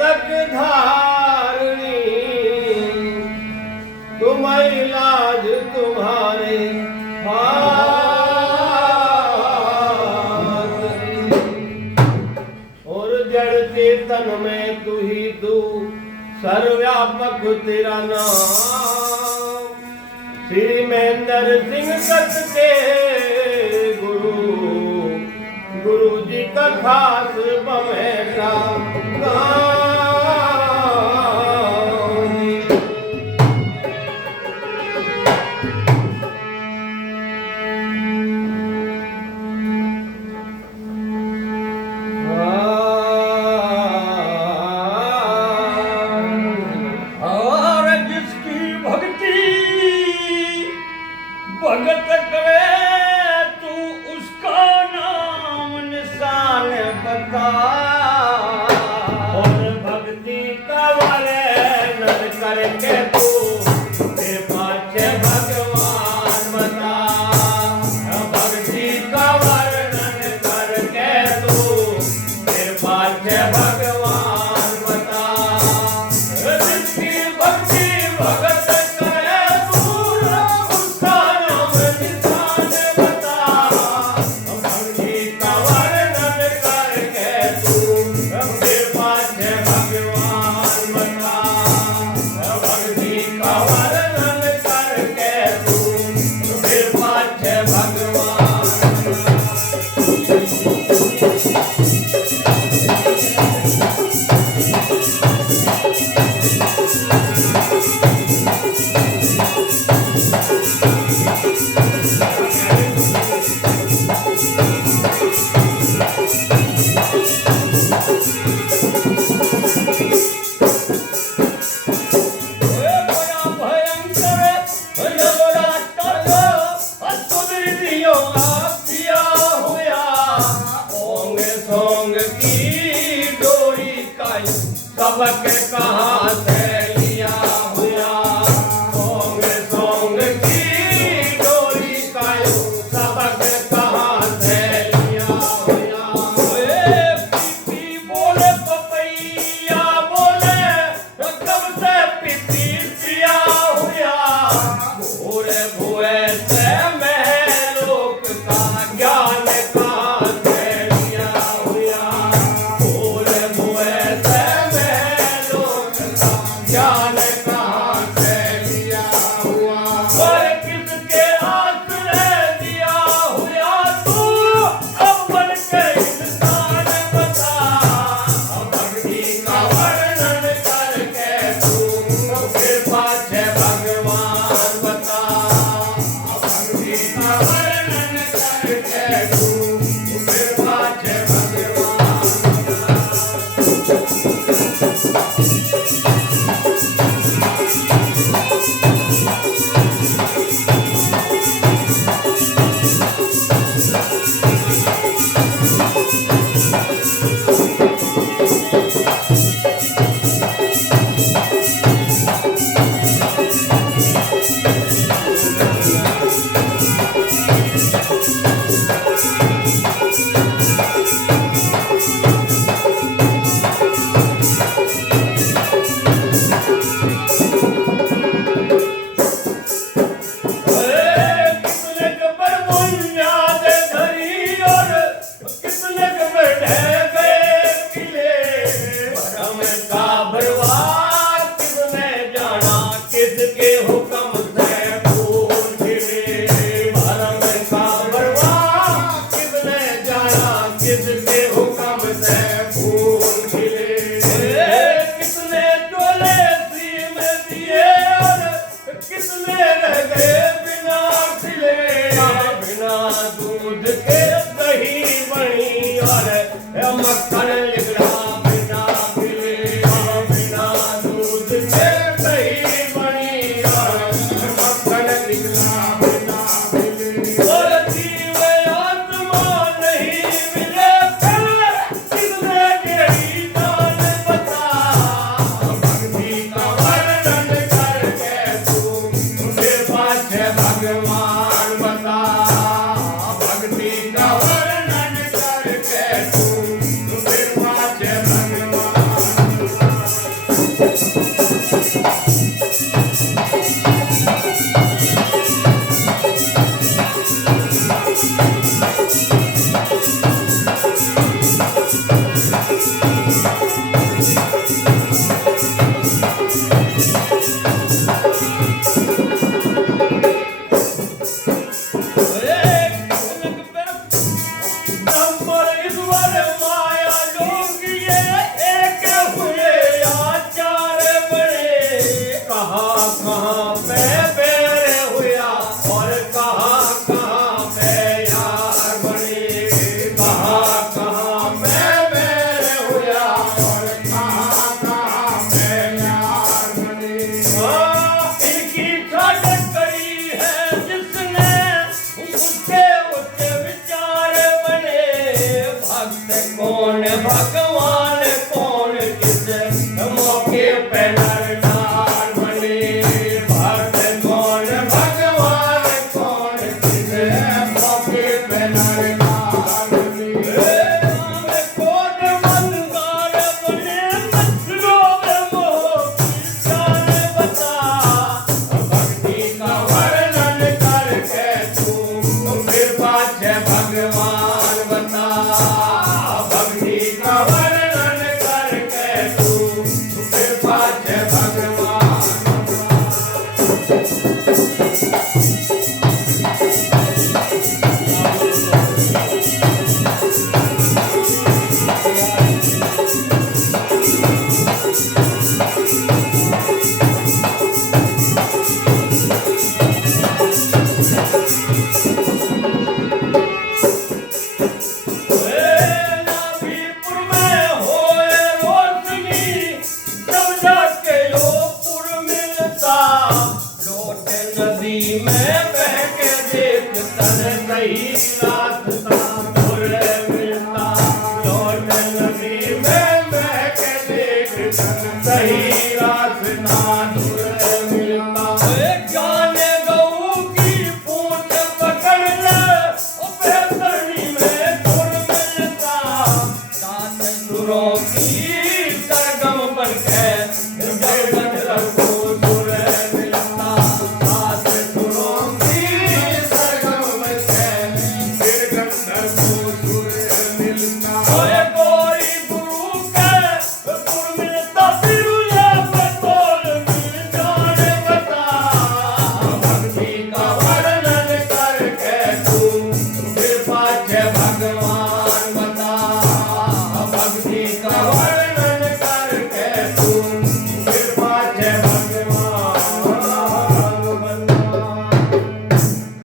तक धारणी, तुम इलाज तुम्हारे हाथ। और जड़ चेतन में तू ही तू, सर्वव्यापक तेरा नाम। श्री महेंद्र सिंह सत के गुरु, गुरु जी का खास बमेटा भगत करे तू उसका नाम निशान बता। और भक्ति का वर्णन करके तू मेरे पाछे भगवान बता। भक्ति का वर्णन करके तू मेरे पाछे भगवान बता। जिसकी भक्ति भगत करे तू उसका नाम निशान बता। भक्ति का वर्णन करके तू मेरे पाछे भगवान बता। भक्ति का वर्णन करके तू मेरे पाछे भगवान सबक कहाँ से लिया हुआ। सोंग सोंग की डोरी का सबक कहाँ से लिया हुआ। पीपी बोले पपैया बोले कब से पीपी पिया हुआ। भूरे भुए से महलोक का ज्ञान कहाँ से लिया हुआ। भूरे भुए से ज्ञान कहाँ से लिया हुआ। और किसके आश्रय दिया हुआ तू, अब बन के इंसान बता। भक्ति का वर्णन करके तू मेरे पाछे भगवान बता। भक्ति का वर्णन करके तू मेरे पाछे भगवान दूध के दही बनी और मक्खन लिगड़ा बिना खिले। बिना दूध के दही बनी और मक्खन लिगड़ा बिना खिले। और जीव आत्मा नहीं मिले फिर किसने गई जान बता। भक्ति का वर्णन करके तू मेरे पाछे भगवान बता। भक्ति का वर्णन करके तू कौन भगवान कौन किस मौके पे नर नार बने भक्त कौन भगवान कौन किस मौके पे नर नार बने कोट मंगार बने लोग मोह की शान बता भक्ति का वर्णन करके तू फिर पाछे भगवान बता भक्ति का वर्णन करके तू फिर पाछे भगवान नाभीपुर में होए रोशनी जब जाके योगपुर मिलता लौट नदी में बह के देख तन सही रास्ता तुर मिलता लौट नदी में बह के देख तन सही रास्ता तुर मिलता जाने गऊ की पूंछ पकड़ ले बेहतरी में तुर मिलता सात सुरों की